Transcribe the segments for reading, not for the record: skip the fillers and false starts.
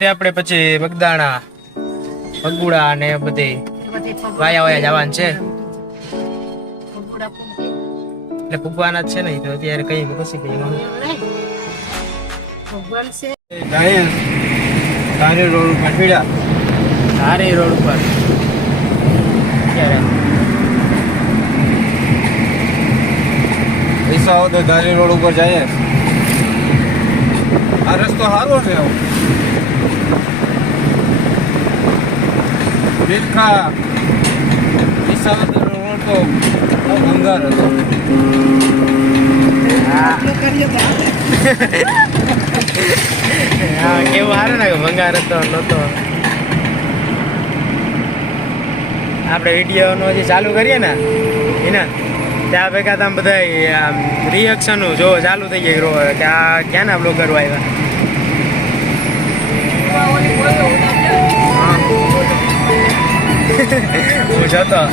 આપણે પછી બગદાણા પગુડા ને બધે વાયા જવાનું છે એટલે ભગવાન જ છે ને તો અત્યારે કઈ પછી કઈ ભગવાન છે ધારી રોડ ઉપર પીડા ધારી રોડ ઉપર અત્યારે પૈસા હોય તો ધારી રોડ ઉપર જઈએ આ રસ્તો સારો છે બિરખા વિસાવદર રોડ તો બહુ ભંગાર હતો હા કેવું સારું ને ભંગાર હતો નહોતો આપણે વિડીયોનો જે ચાલુ કરીએ ને એના ત્યાં ભેગા તમે બધા રિએક્શન જો ચાલુ થઈ જાય કે આ ક્યાંના બ્લોગરો આવ્યા હું જતો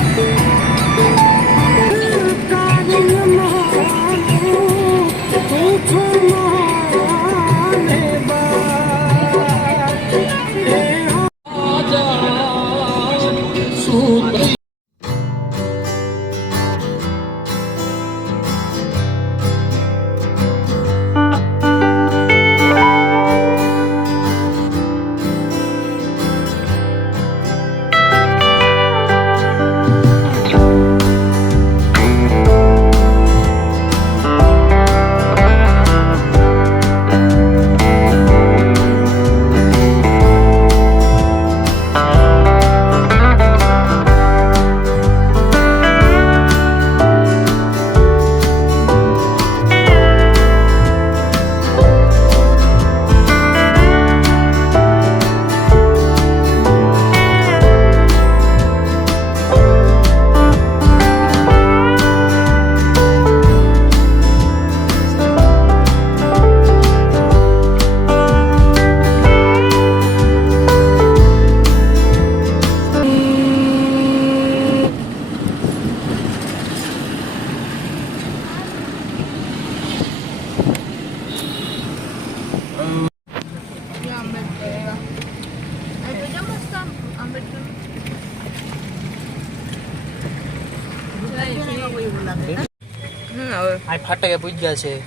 આ ફાટકે પૂજ્યા છે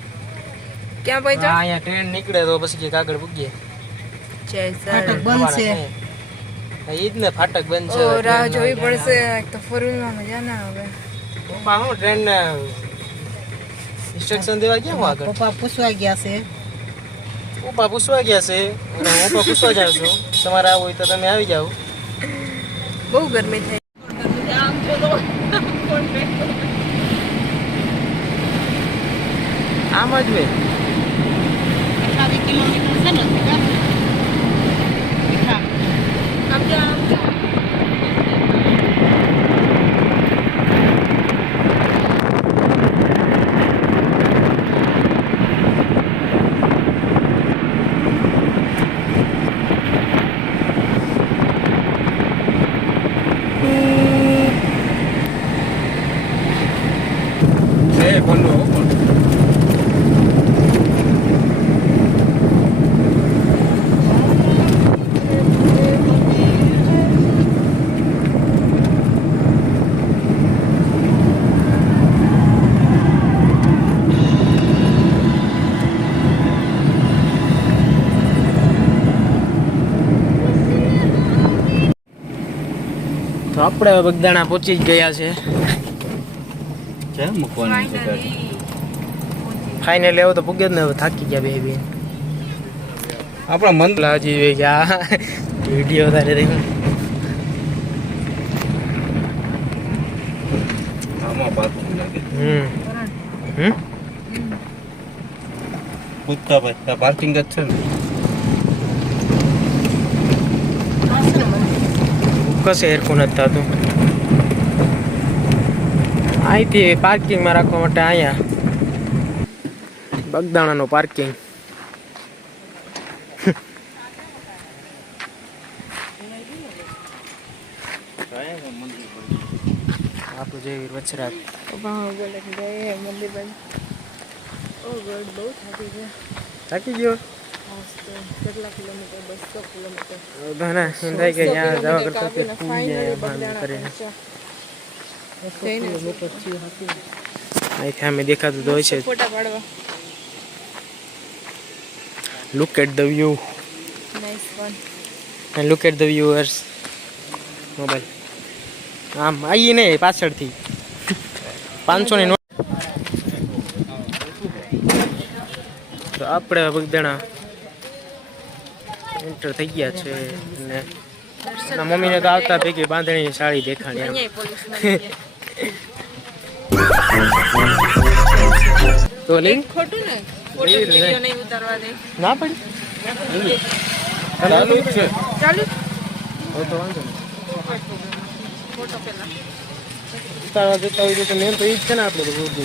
ક્યાં પહોંચ્યા અહીંયા ટ્રેન નીકળે તો પછી આગળ પૂગીએ ફાટક બંધ છે ઈ જ ને ફાટક બંધ છે રાહ જોવી પડશે તો ફોર વ્હીલ માં મજા ના આવે પપ્પા હું ટ્રેન ને ઇન્સ્ટ્રક્શન દેવા ગયા હું આગળ પપ્પા પૂછવા ગયા છે પપ્પા પૂછવા ગયા છે અને હું પણ પૂછવા જાઉં છું તમારે આવું હોય તો તમે આવી જાઓ બહુ ગરમી થાય આમ જ ભાઈ 28 કિલોમીટર છે ને આમ જા બોલો તો આપણે બગદાણા પહોંચી જ ગયા છે કેમ મૂકવાની છે ફાઇનલ એવો તો પૂગે જ ને હવે થાકી ગયા બે આપણા મન હજી ગયા વિડીયો તારે દેખ આમાં પાર્કિંગ લાગે પૂછતા ભાઈ પાર્કિંગ જ છે ને કશે એરખું નથી થતું અહીંથી પાર્કિંગમાં રાખવા માટે અહીંયા બગદાણાનું પાર્કિંગ આપણું જેવી વચરાત મંદિર બંધ ઓ ગોડ બહુ થાકી ગયા થાકી ગયો કેટલા કિલોમીટર 200 કિલોમીટર બના એમ થાય કે ત્યાં જવા કરતા તે કાપીને પૂરી ફાઇનલી જાય બગદાણા કરીને જઈને અહીંથી અમે દેખાતું તો હોય છે ફોટા પાડવા look at the view nice one and look at the viewers mobile આમ આવી નહીં પાછળથી 500 ની નોટ તો આપણે બગદાણા એન્ટર થઈ ગયા છે અને ના મમ્મીને તો આવતા ભેગી બાંધણીની સાડી દેખાણી આમ. અહીંયા પોલીસ તો લઈ ખોટું ને ફોટો વિડિયો નહીં ઉતારવા દે ના પડી ચાલુ જ છે ચાલુ હવે તો વાંધો નહીં ફોટો પેલા ઉતારવા જતા હોય તો મેન તો એ જ છે ને આપણે તો બહુ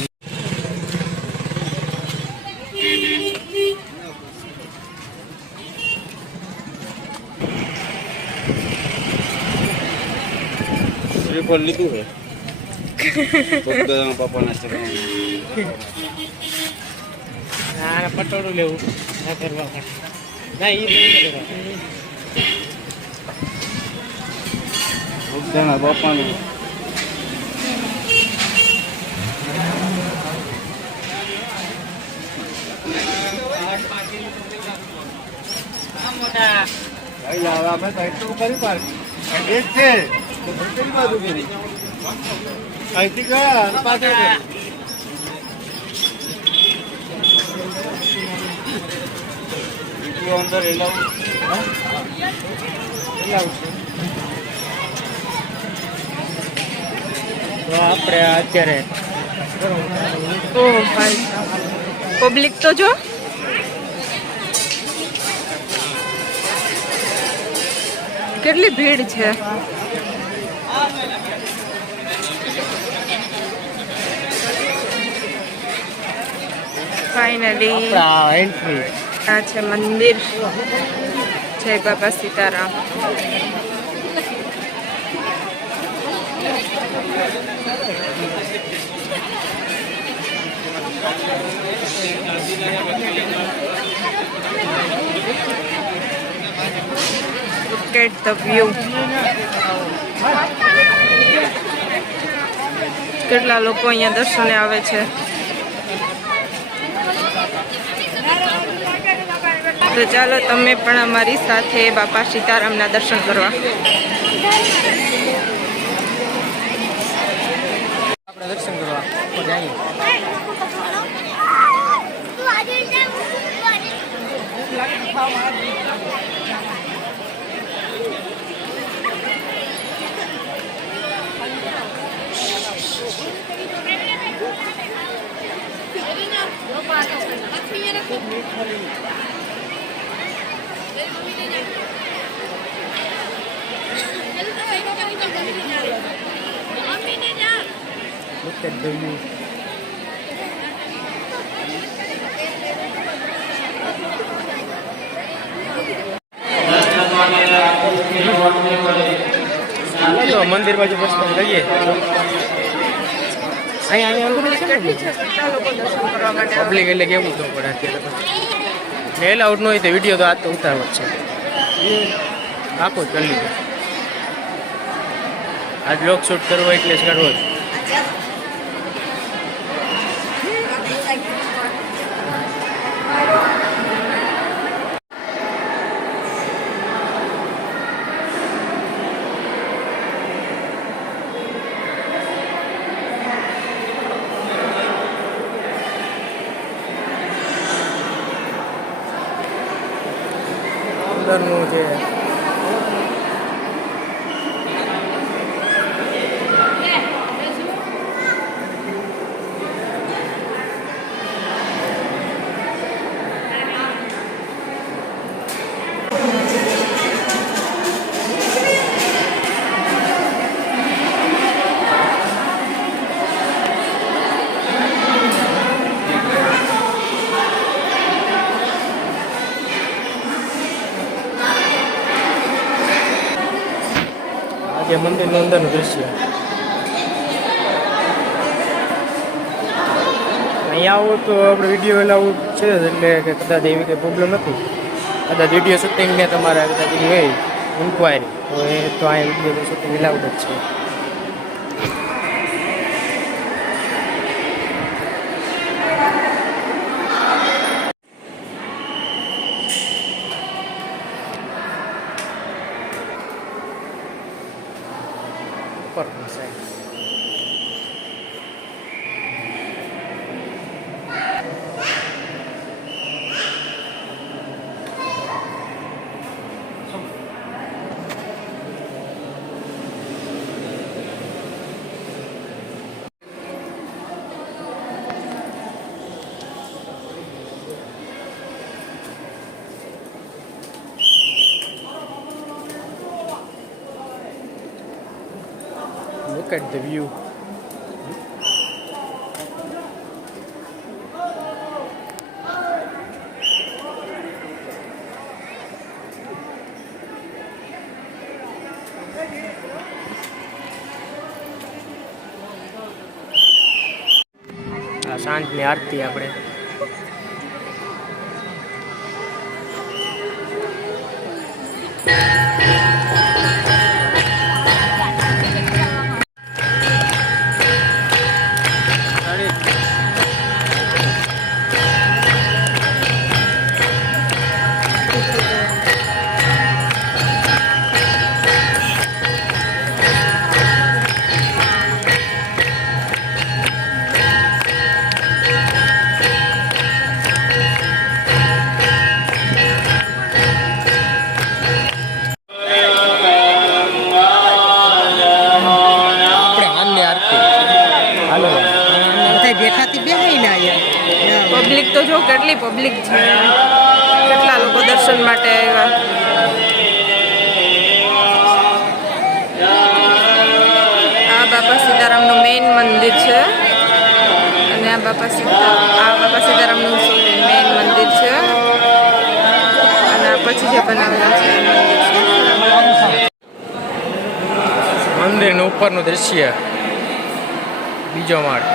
શ્રીફળ લીધું છે બધા પપ્પાના ચરણ ના પટોળું લેવું ના કરવા માટે ના એ બધાના બાપાનું અહીંથી ગયા પાછળ અંદર એલાવું તો આપણે અત્યારે ઓ ભાઈ પબ્લિક તો જો કેટલી ભીડ છે ફાઇનલી એન્ટ્રી આ છે મંદિર જય બાબા Sitaram Look at the view. કેટલા લોકો અહીંયા દર્શને આવે છે તો ચાલો તમે પણ અમારી સાથે બાપા સીતારામના દર્શન કરવા આપણે દર્શન કરવા જઈએ Look at the view. તો મંદિર બાજુ પ્રશ્ન લઈએ અહીંયા પબ્લિક એટલે કેવું તો પડે અત્યારે એલાઉડ ન હોય તો વિડીયો તો આજ તો ઉતારવો જ છે આખો જ કરી લીધો આજ બ્લોગ શૂટ કરવો એટલે જ કરવો જ અંદરનું છે આજે મંદિરનું અંદરનું દૃશ્ય અહીંયા આવો તો આપણે વિડીયો લાવવું છે એટલે કે કદાચ એવી કંઈ પ્રોબ્લેમ નથી કદાચ વિડીયો શૂટિંગને તમારે કદાચ એની હોય ઇન્ક્વાયરી તો એ તો અહીંયા વિડીયો શૂટિંગ એલાઉડ જ છે. ઉપરની side look at the view. આ સાંજની આરતી આપણે પબ્લિક તો જો કેટલી પબ્લિક છે, કેટલા લોકો દર્શન માટે આવ્યા. આ બાપા સીતારામનું મેઇન મંદિર છે અને આ બાપા સીતારામનું મેઇન મંદિર છે અને આ પછી જે બનાવેલા છે એ મંદિર છે. મંદિરનું ઉપરનું દ્રશ્ય, બીજો માળ.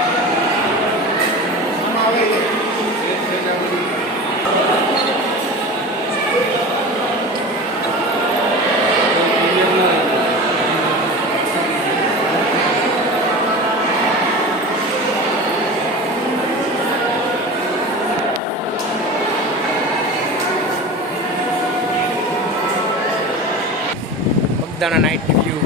Bagdana night view.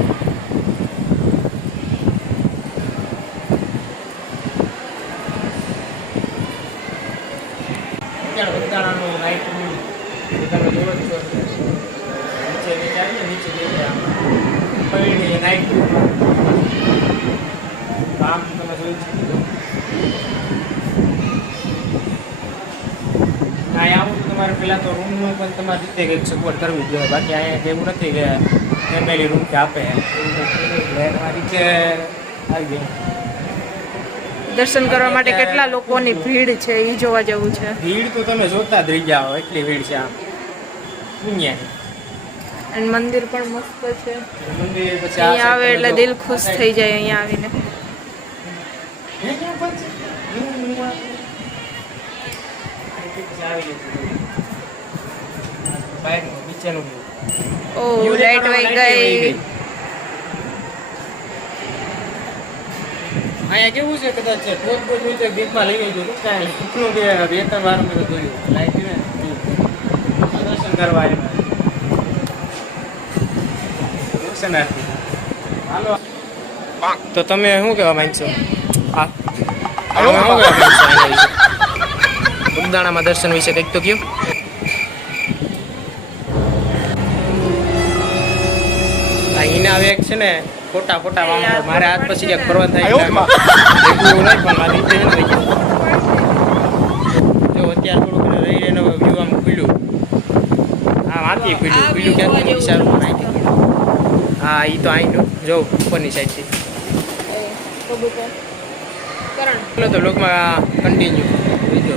બગદાણાનું નાઇટ વ્યૂ તમે જોવો જ છો. નીચે આવીએ, નીચે જઈએ પડી નાઇટ વ્યૂ. આમ તમે જોઈ શકો. અહીંયા આવું તો તમારે પહેલાં તો રૂમનું પણ તમારી રીતે કંઈક સગવડ કરવી જોઈએ. બાકી અહીંયા એવું નથી કે ફેમિલી રૂમ કે આપે આ રીતે આવી ગયું. દર્શન કરવા માટે કેટલા લોકોની ભીડ છે એ જોવા જેવું છે. ભીડ તો તમે જોતા જ રહી જાઓ, એટલી ભીડ છે આમ દુનિયાની. અને મંદિર પણ મસ્ત છે. મંદિર પછી અહીંયા આવે એટલે દિલ ખુશ થઈ જાય અહીંયા આવીને. નીચેનું ઓ લાઈટ વહી ગઈ. અહીંયા કેવું છે, કદાચ ટોચ રીતે બીકમાં લઈ ગઈ હતું કાંઈ એટલું કે 2-3 વાર મેં જોયું લાઈટ ને દર્શન કરવા આવ્યા. હાલો તો તમે શું કહેવા માંગશો? હા શું કહેવા માંગશો બગદાણામાં દર્શન વિશે કંઈક તો કહ્યું. એના હવે એક છે ને ફોટા મારે હાથ પછી ક્યાંક ફરવા થાય એટલું નહીં, પણ મારી રીતે નથી જો અત્યારે થોડુંક રહી રહીને વ્યૂ આમ ખુલ્યું, આમ આથી ખુલ્યું ક્યાંથી વિચારું પણ અહીંથી ખુલ્યું. હા એ તો અહીંનું જો ઉપરની સાઈડથી. ચલો તો લોકમાં કન્ટિન્યુ બીજો.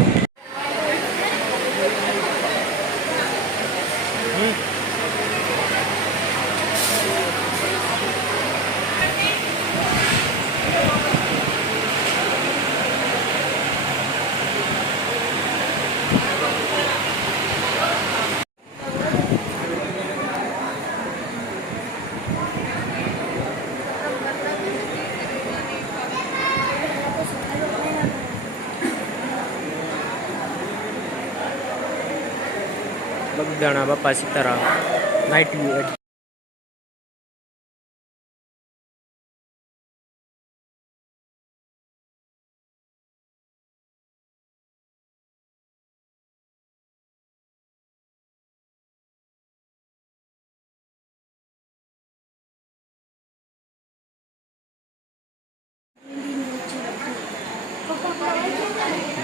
બગદાણા બાપા સીતારામ નાઇટ વ્યૂ.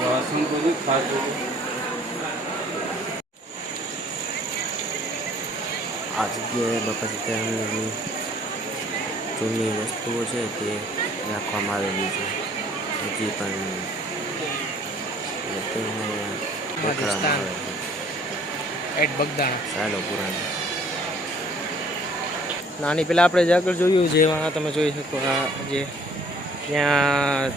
વાસણ બધું ખાતું આ જગ્યાએ બાપા સીતારામની જૂની વસ્તુઓ છે તે રાખવામાં આવેલી છે. હજી પણ તેમને દેખાડવામાં આવે છે. એટ બગદાણા ચાલો પુરાણી નાની પેલા આપણે જે આગળ જોયું છે એમાં તમે જોઈ શકો આ જે ત્યાં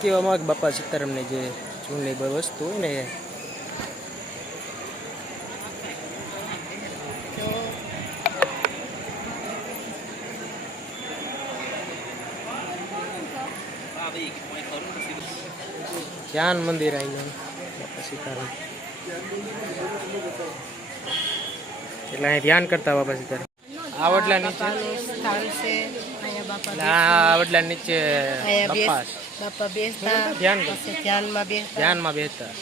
કહેવામાં આવે બાપા સીતારામની જે જૂની વસ્તુ હોય ને એ ધ્યાન મંદિર આવી બાપા સીતારામ એટલે અહીં ધ્યાન કરતા બાપા સીતારામ. આ વડલા નીચે આ વડલા નીચે બાપા બેસતા ધ્યાન પછી ધ્યાનમાં બેસતા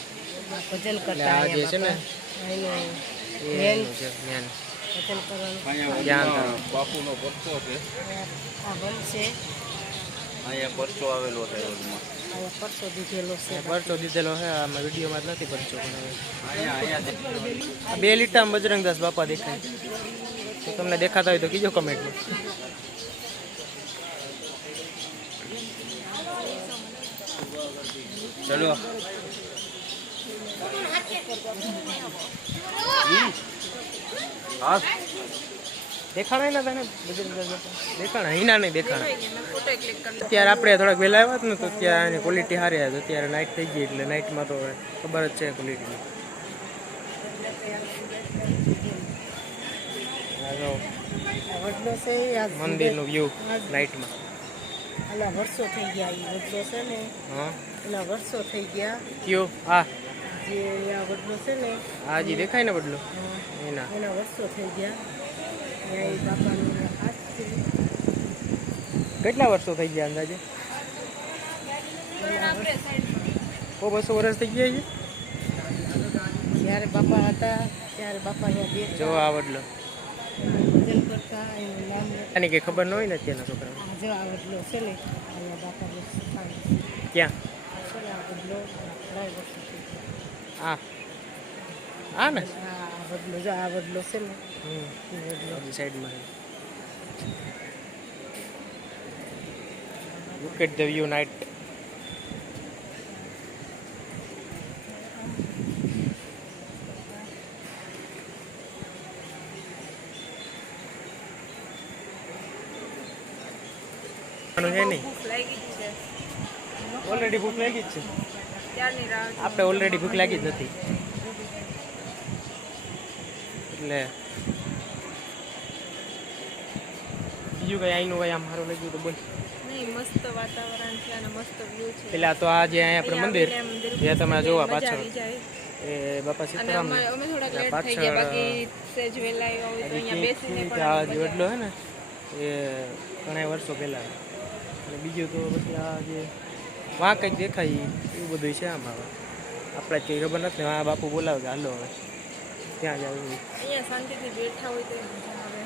ભજન એટલે કરતા આ જે છે ને એનું છે જ્ઞાન ભજન કરવાનું ધ્યાન અહીંયા બાપુનો પરચો છે. આ વન છે અહીંયા પરચો આવેલો છે રોડમાં. અહીંયા પરસો દીધેલો છે પરચો દીધેલો છે આમાં વિડીયોમાં જ નથી પરચો પણ અહીંયા આ 2 લીટામાં બજરંગદાસ બાપા દેખાય તો તમને દેખાતા હોય તો કીજો કમેન્ટમાં. ચલો દેખાણા ના તને બજરંગદાસ બાપા દેખાણા હિના નહીં દેખાણા. ફોટો ક્લિક કરી અત્યારે આપણે થોડાક વહેલા આવ્યા ને તો ત્યાં એની ક્વોલિટી સારી આવી. અત્યારે નાઇટ થઈ ગઈ એટલે નાઇટમાં તો ખબર જ છે ક્વોલિટીની. વડલો છે આ મંદિરનું વ્યૂ નાઇટમાં. એના વર્ષો થઈ ગયા એ વડલો છે ને હા એના વર્ષો થઈ ગયા કયો હા જે આ વડલો છે ને આ જે દેખાય ને બદલો એના એના વર્ષો થઈ ગયા ત્યાં એ બાપાનું હાથ છે કેટલા વર્ષો થઈ ગયા અંદાજે? એના વર્ષ 200 વર્ષ થઈ ગયા છે. જ્યારે બાપા હતા ત્યારે બાપા અહીંયા બેસતા જો આ વડલો ભજન કરતા એનું નામ આની કંઈ ખબર ન હોય ને અત્યારના છોકરાઓ. જો આ વડલો છે ને અહીંયા બાપાને શીખાય ક્યાં છે ને આ વડલો ઘણા વર્ષો થઈ ગયા આ આ ને આ વડલો જો આ વડલો છે ને એ વડલો બધી સાઈડમાં look at the view night. છે નહીં ભૂખ લાગી જ છે ઓલરેડી ભૂખ લાગી જ છે. ત્યારની રાહ આપણે ઓલરેડી ભૂખ લાગી જ નથી એટલે બીજું કઈ અહીંનું કઈ આમ સારું લાગ્યું તો બોલ. નહીં મસ્ત વાતાવરણ છે અને મસ્ત વ્યૂ છે. પેલા તો આ જે અહીંયા આપણે મંદિર જે તમે જોવા મજા પાછળ આવી જાય. એ બાપા અને સીતારામ અમે થોડાક લેટ થઈ પાછળ ગયા બાકી સેજ વહેલા આવ્યા હોય તો અહીંયા બેસીને પણ આ મજા જે વડલો છે ને એ ઘણા વર્ષો પહેલાં. અને બીજું તો પછી આ જે વાં કંઈક દેખાય એવું બધું છે આમાં. હવે આપણે જ કંઈ ખબર નથી. આ બાપુ બોલાવે કે હાલો હવે ત્યાં જ આવ્યું. અહીંયા શાંતિથી બેઠા હોય તો મજા આવે.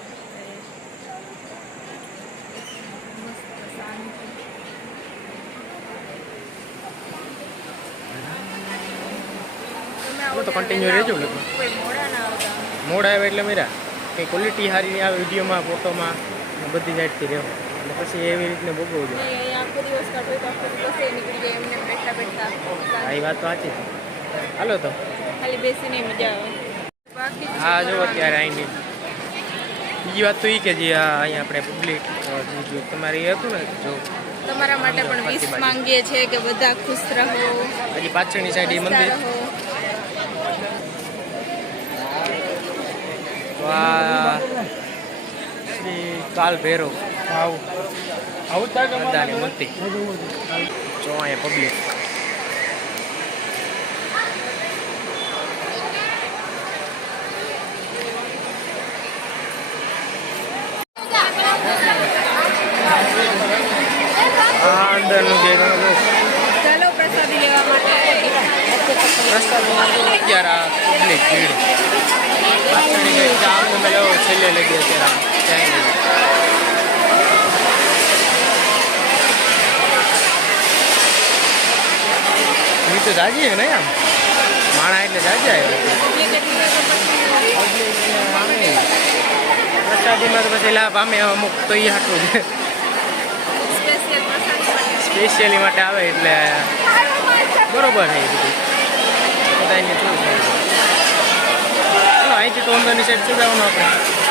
મસ્ત શાંતિ. તમે આવો તો ત્યાં continue વહેલા રહેજો આવો. લગભગ. કોઈ મોડા ના આવતા. મોડ આવે એટલે મેરા કંઈ ક્વોલિટી સારી નહીં આવે વિડીયોમાં ફોટોમાં બધી સાઈડથી રહેવું એટલે પછી એવી રીતને ભોગવવું જોઈએ. નહીં, અહીંયા આખો દિવસ કાઢો તો આખો દિવસ એ નીકળી જાય એમને બેઠા બેઠા હા એ વાત તો સાચી છે. હાલો તો ખાલી બેસીને મજા આવે. બાકી હા જો અત્યારે અહીંની બીજી વાત તો એ કે જે આ અહીંયા આપણે પબ્લિક બીજું તમારે એ હતું ને જો તમારા માટે પણ વિશ માંગીએ છીએ કે બધા ખુશ રહો, હજી પાછળની સાઈડ એ હસતા મંદિર રહો. તો આ શ્રી કાલ ભૈરવ દાદાની મૂર્તિ જો અહીંયા પબ્લિક છે તમે જો ચાલો પ્રસાદી લેવા માટે રસ્તામાં તો અત્યારે આ પબ્લિક ભીડ પાછળની કંઈક આમ તમે લો છેલ્લે લગી અત્યારે ત્યાં એ તો જાજી છે ને આમ માણા એટલે જાજી આવ્યા પ્રસાદીમાં તો પછી લાભ આમે અમુક તો એ હાટું છે સ્પેશિયલ પ્રસાદી માટે સ્પેશિયલી માટે આવે એટલે બરોબર છે એ બધું બધાને શું છે ચલો અહીંથી તો અંદરની સાઈડ શું જવાનું આપણે